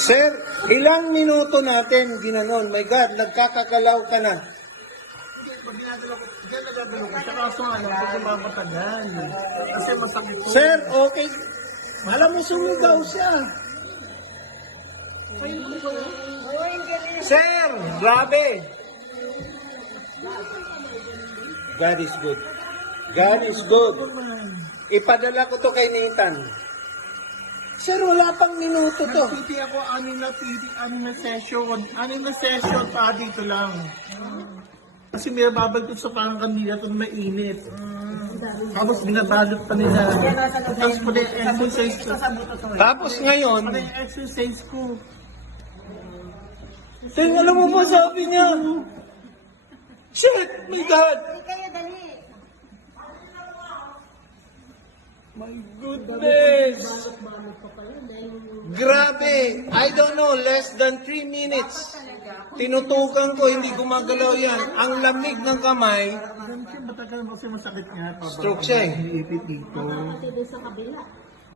Sir, ilang minuto natin ginanon? My God, nagkakagalaw ka na. Pag ginagalaw ko, sa kaso ano, pag mapatagal. Kasi masakit ko. Sir, okay. Alam mo, sumugaw siya. Sir, grabe. God is good. God is good. Ipadala ko to kay Nathan. Sir, wala pang minuto to. Nagpiti ako, anim na session, pa dito lang. Kasi may babag ko sa parang kanila ito mainit. Tapos binabalot pa nila. Tapos pa yung exercise ko. Tapos ngayon, Pa yung exercise ko. Sir, alam mo ba sabi niya? Shit, my God. My goodness! Grabe! I don't know, less than 3 minutes. Tinutukan ko, hindi gumagalaw yan. Ang lamig ng kamay, Matagal kasi masakit nga. Stroke siya eh. Ipit dito. Pati doon sa kabila.